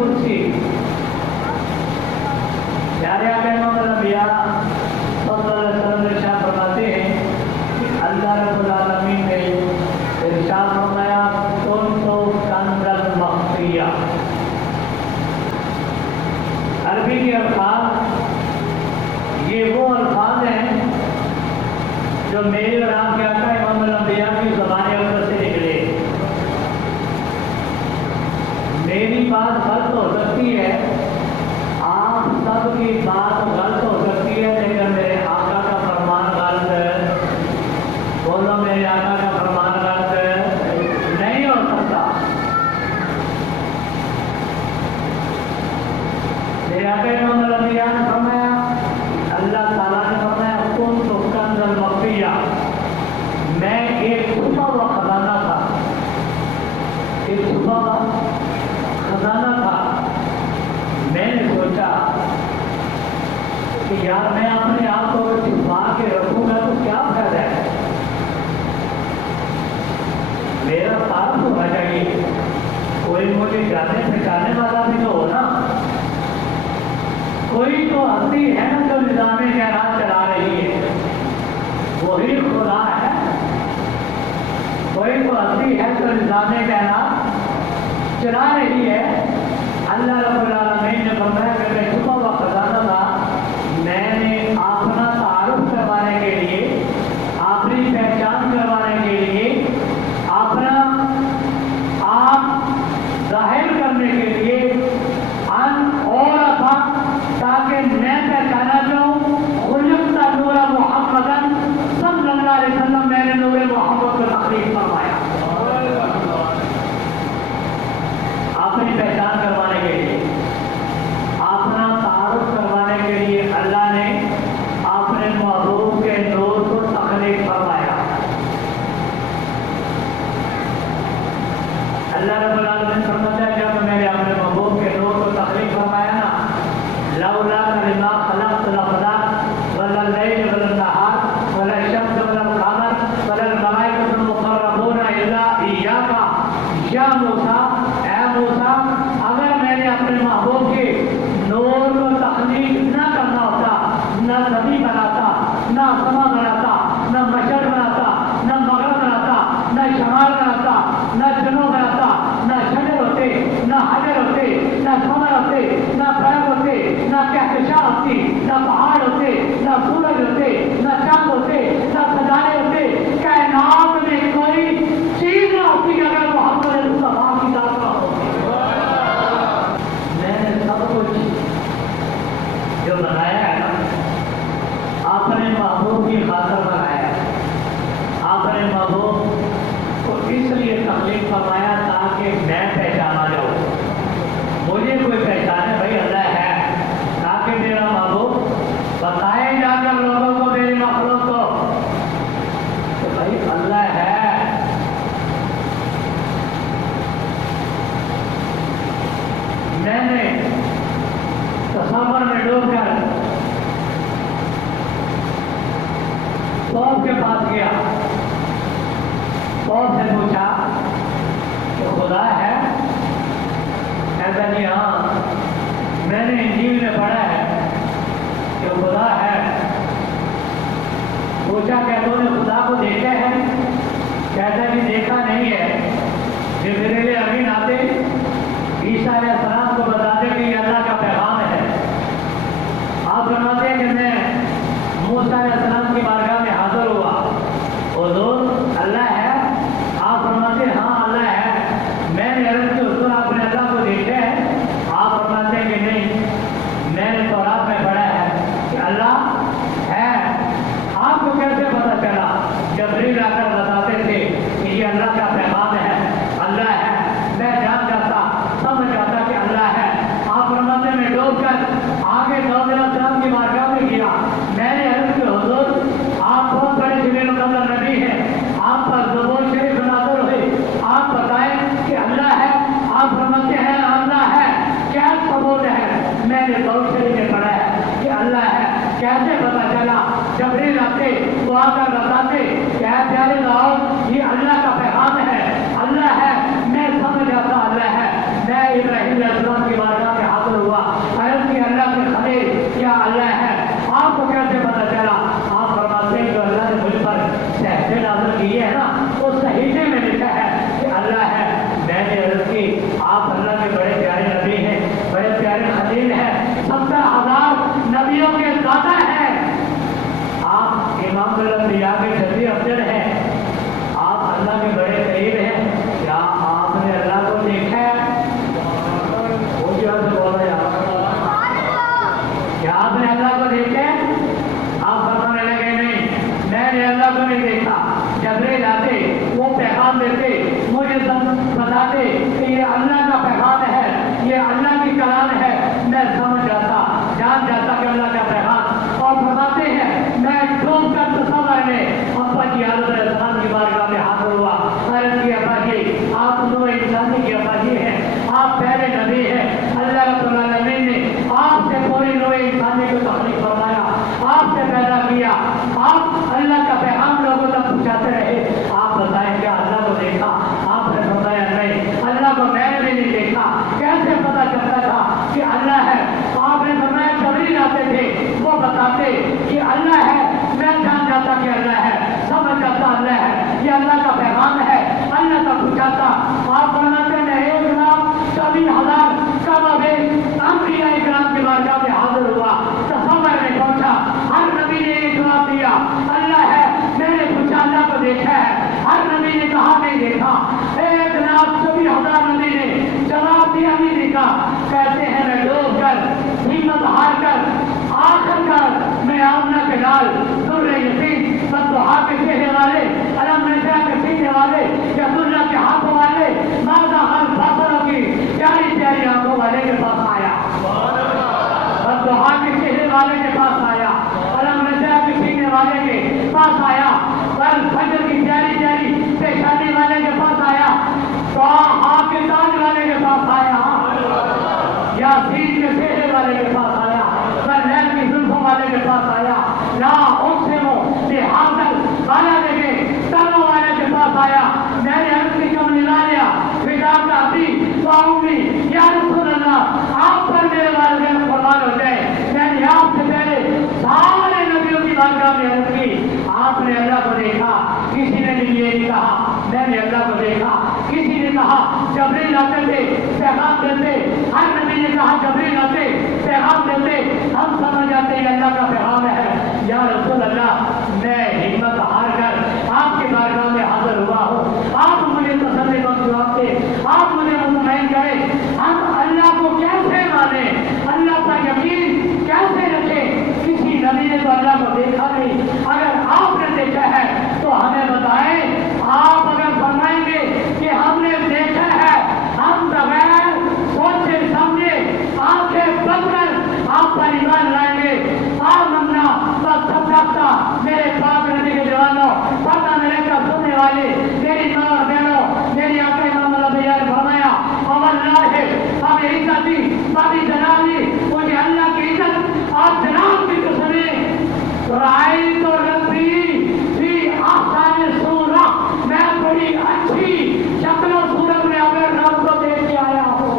कुर्सी प्यारे आका इमाम अल-अंबिया सल्लल्लाहु अलैहि वसल्लम इरशाद फरमाते हैं कि अल्लाह रब्बुल आलमीन ने इरशाद फरमाया कुन्तु कंज़ल मख्फिया। अरबी के अल्फाज ये वो अल्फाज हैं जो मेरे और आपके आका इमाम अल-अंबिया की ज़बान अक़दस से निकले। मेरी बात गलत हो सकती है, आप सबकी बात गलत हो सकती है, लेकिन मेरे आका का फरमान गलत है। बोलो मेरे आका का फरमान गलत नहीं हो सकता। मेरे आका इमाम अल-अंबिया ने फरमाया, अल्लाह ताला ने फरमाया कुन्तु कंज़ल मख्फिया, मैं एक छुपा हुआ खजाना था, एक छुपा हुआ खजाना था। मैंने सोचा कि यार मैं अपने आप को छुपा के रखूंगा तो क्या फायदा है, मेरा तारुफ होना चाहिए, कोई मुझे जाने पहचाने वाला भी तो हो ना। कोई तो हस्ती है ना जो निज़ाम कायनात चला रही है, वही खुदा है। कोई तो हस्ती है जो निज़ाम कायनात चला रही है। अल्लाह रब्बुल आलमीन ने फरमाया कि मैं छुपा हुआ खजाना था, मैंने अपना तारुफ करवाने के लिए, अपनी पहचान करवाने के लिए, अपना आप जाहिर करने के लिए अन और था, ताकि मैं पहचाना जाऊँ खुलता नूर मुहम्मदन सल्लल्लाहु अलैहि वसल्लम, मैंने नूर मोहम्मद को तखलीक फरमाया अपनी पहचान करवाने के लिए, अपना तारुफ करवाने के लिए। अल्लाह ने अपने महबूब के नूर को तखलीक फरमाया। अल्लाह रब्बुल आलमीन फरमाता है जब मैंने अपने महबूब के नूर को तखलीक फरमाया ना, लौला लिमा खलक़तुल अफ़लाक वल लैल वल नहार वल शम्स वल क़मर वल मलाइकतुल मुक़र्रबून इल्ला इय्याका या मूसा, मूसा अगर मैंने अपने महबूब के नूर को तख्लीक न करना होता, न नबी बनाता, न समा बनाता, न मशर बनाता, न मगरब बनाता, न शमाल बनाता, न जनो बनाता, न शजर होते, न हजर होते, न समर होते, न फरक होते, न कहकशां होती, न पहाड़ होते, न सूरज होते, न चांद होते, न खजाने होते, कायनात में कोई चीज न होती अगर मोहम्मद मुस्तफा की जात न होती। मैंने सब कुछ जो बनाया है ना, अपने महबूब की खातिर बनाया है। अपने महबूब को इसलिए तखलीक फरमाया ताकि मैं पहचाना जाऊँ, मुझे कोई पहचाने भाई अल्लाह है, ताकि मेरा महबूब बताए जाकर लोगों को, मेरी मखलूक को, तो भाई अल्लाह है। मैंने तसव्वुर में डूबकर सौफ के पास गया, सौफ से पूछा कि खुदा है? कहता जी हाँ, मैंने इंजील में पढ़ा है कि खुदा है। पूछा क्या तूने खुदा को देखा है? कहता जी देखा नहीं है। जिब्रील अमीन आते ईसा अलैहिस्सलाम को बताते कि ये अल्लाह का पैगाम है। आप फरमाते हैं कि मैं मूसा अलैहिस्सलाम की बारगाह में हाजिर हुआ, हुजूर अल्लाह है? आप फरमाते हैं हाँ अल्लाह है। मैंने अर्ज़ की हुजूर आपने अल्लाह को देखा है? आप फरमाते हैं कि नहीं, मैंने तौरात में पढ़ा है कि अल्लाह है। आपको कैसे पता चला? जिब्रील आकर बताते थे कि ये अल्लाह का पैगाम है, अल्लाह है। मैं जान जाता, समझ जाता कि अल्लाह है। आप फरमाते में डूबकर आगे दाऊद अलैहिस्सलाम की बारगाह में गया। मैंने अर्ज़ की हुजूर आप बहुत बड़े जलील क़द्र नबी हैं, आप पर ज़ुबूर शरीफ नाज़िल हुई, आप बताएं कि अल्लाह है। आप फरमाते हैं अल्लाह है, क्या सबूत है? मैंने दाऊद शरीफ में पढ़ा है कि अल्लाह है। कैसे पता चला? जिब्रील आते तो आकर बताते क्या प्यारे दाऊद ये अल्लाह का पैगाम है, अल्लाह है। मैं समझ आता अल्लाह है। मैं इब्राहीम अलैहिस्सलाम की बात जाता। आप फरमाते हैं 1,24,000 कमबे अंबिया इकराम की बारगाह में हाजिर हुआ, तसव्वुर में पहुंचा। हर नबी ने ये जवाब दिया, अल्लाह है, मैंने पूछा अल्लाह को देखा है? हर नबी ने कहा नहीं देखा। 1,24,000 नबी ने जवाब दिया नहीं देखा। कहते हैं मैं डूब कर हिम्मत हार कर आखिरकार मैं आमना के लाल दुर्रे यतीम बददुआ के चेहरे वाले अलम नशा के सीने वाले या दुर्रा के हाथों वाले मादा हर फासलों की प्यारी प्यारी आंखों वाले के पास आया, बददुआ के चेहरे वाले के पास आया, अलम नशा के सीने वाले के पास आया, कल फजर की प्यारी प्यारी पेशानी वाले के पास आया, के ताज वाले के पास आया, यासीन के चेहरे वाले के पास आया, लैल की जुल्फों वाले के पास आया, ला उनसे वो हासिल वाला देखे तनों वाले के पास आया। मैंने अर्ज की कम निभा लिया, फिदा का अभी कहूंगी या रसूल अल्लाह आप पर मेरे वालिदैन कुर्बान हो जाए। मैंने आपसे पहले सारे नबियों की बारगाह में अर्ज की, आपने अल्लाह को देखा? किसी ने भी ये नहीं कहा मैंने अल्लाह को देखा। किसी ने कहा जबरील आते थे पैगाम देते, हर नबी ने कहा जबरील आते पैगाम देते, हम समझ जाते हैं अल्लाह का पैगाम है। या रसूल अल्लाह मैं हिम्मत हार कर आपके बारगाह में हाजिर हुआ हूँ, आप मुझे तसल्ली बख्श जवाब दे, आप मुझे मुतमईन करें। हम अल्लाह को कैसे माने, अल्लाह पर यकीन कैसे रखें? किसी नबी ने तो अल्लाह को देखा नहीं, अगर आपने देखा है तो हमें बताएं। आप अगर फरमाएंगे कि हमने देखा है, हम बगैर सोचे समझे आंखें बंद कर आप पर ईमान लाएंगे। आमन्ना बस सबका मेरे पाक नबी के जवानों, पता मेरे का सुनने वाले, मेरी माँ और बहनों, मेरी आंखें इमाम अल-अंबिया ने फरमाया अल्लाह है अब इज्जत दी बाबी जनाब दी, मुझे अल्लाह की इज्जत और जनाब की कसमें राय तो रबी भी आसान सूरा, मैं बड़ी अच्छी शक्ल सूरत में अगर रब को देख के आया हूँ।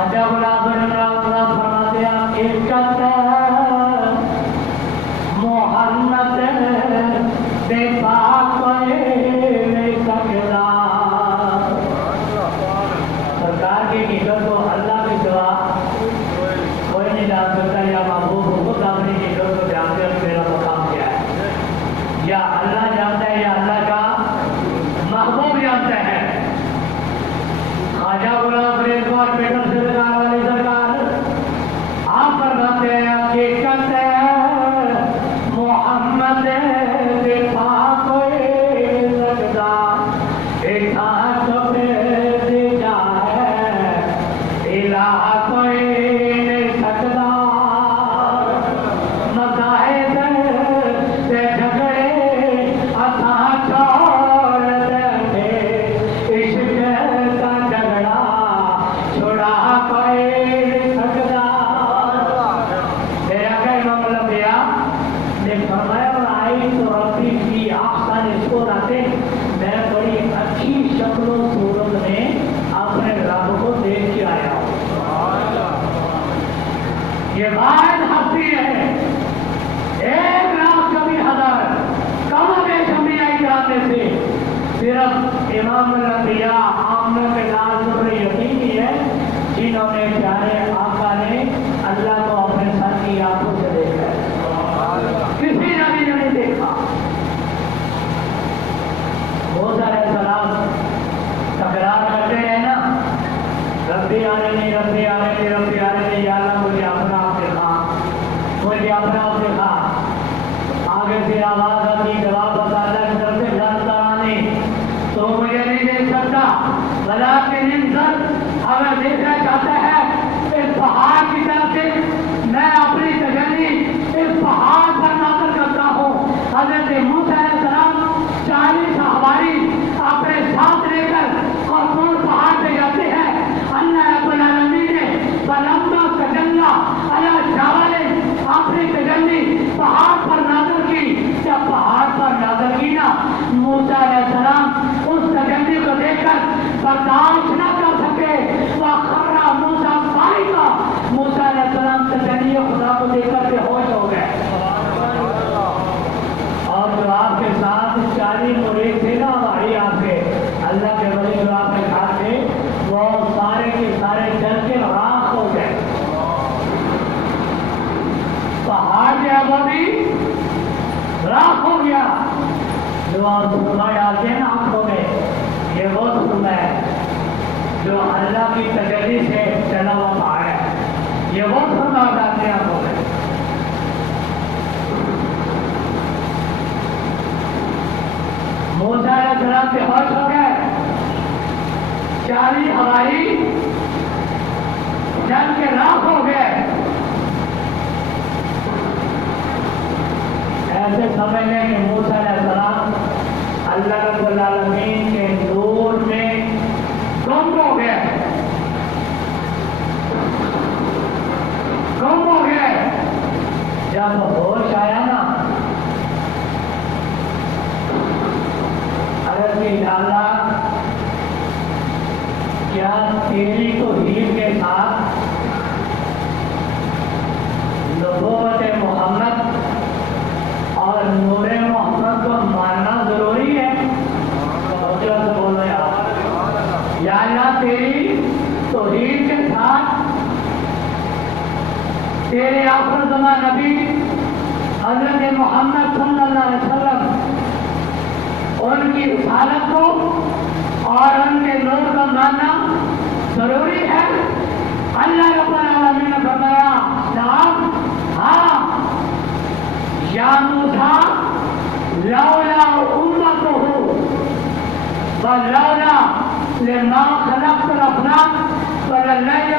आजा बुला फरमाते हैं इज्जत मोहम्मद बेपा कोई नहीं सकता। सरकार की नीयत को अल्लाह के सिवा कोई नहीं जान सकता, या महबूब खुद अपनी नीयत को जानते हैं मेरा मकाम क्या है, या अल्लाह जानता है या अल्लाह का महबूब जानता है। ख्वाजा गुलाम फरीद और बेगम सरकार वाली सरकार आप फरमाते हैं हकीकत मोहम्मद बेपा कोई सकता, एक हाथ पे दे जाए इलाह कोई नहीं सकता। मज़ाहिद से झगड़े असा छोड़ देते, इश्क का झगड़ा छुड़ा कोई नहीं सकता। मेरा कई मामला भैया ने फरमाया और आई तो रब्बी की आसान इसको आते, मैं बड़ी अच्छी शक्लों सूरत में अपने रब को देख के आया हूँ। ये बात हस्ती है 1,20,000 कम बेश अंबिया इकराम में से सिर्फ इमाम अल-अंबिया आमना के लाल दुर्रे यतीम ही है जिन्होंने प्यारे आका ने अल्लाह को अपने सर की आंखों से देखा है, किसी नबी ने नहीं देखा। बहुत सारे सलाम तकरार करते हैं ना, रब्बी आने नहीं, रब्बी आने नहीं, रब्बी आने नहीं, या अल्लाह मुझे अपना आप देखा, मुझे अपना आप देखा। आगे से आवाज आती जवाब बता अल्लाह की तरफ से जानता आने तो मुझे नहीं देख सकता, भला के इंसान अगर देखना चाहता है इस पहाड़ की तरफ से, मैं अपनी तजल्ली इस पहाड़ पर नाज़िल करता हूँ। हज़रत मूसा अलैहिस्सलाम 40 हवारी अपने साथ लेकर और दूर पहाड़ पे जाते हैं। अल्लाह रब्बुल आलमीन ने گیا وہ بھی راکھ ہو گیا. جو آپ سرما ڈالتے ہیں نا آنکھوں میں، یہ وہ سرما ہے جو اللہ کی تجلی سے چلا ہوا پہاڑ ہے. یہ وہ سرما ڈالتے ہیں آنکھوں میں. موسیٰ علیہ السلام سے ہوش ہو گئے. 40 ہوائی جل کے راکھ ہو گئے. ایسے سمجھ لیں کہ موسیٰ علیہ السلام اللہ رب العالمین کے نور میں گم ہو گئے. گم ہو گئے. جب ہوش آیا نا، عرض کی اللہ کیا تیری توحید کے ساتھ نبوت محمد اور نور محمد کو ماننا ضروری ہے؟ بول رہے آپ یا اللہ تیری توحید کے ساتھ تیرے آخر زمان نبی حضرت محمد صلی اللہ علیہ وسلم ان کی رسالت کو اور ان کے نور کو ماننا ضروری ہے. اللہ رب العالمین نے فرمایا نعم، ہاں یا موسیٰ لولا امتہ ولولا لما خلقت الافلاک ولللیل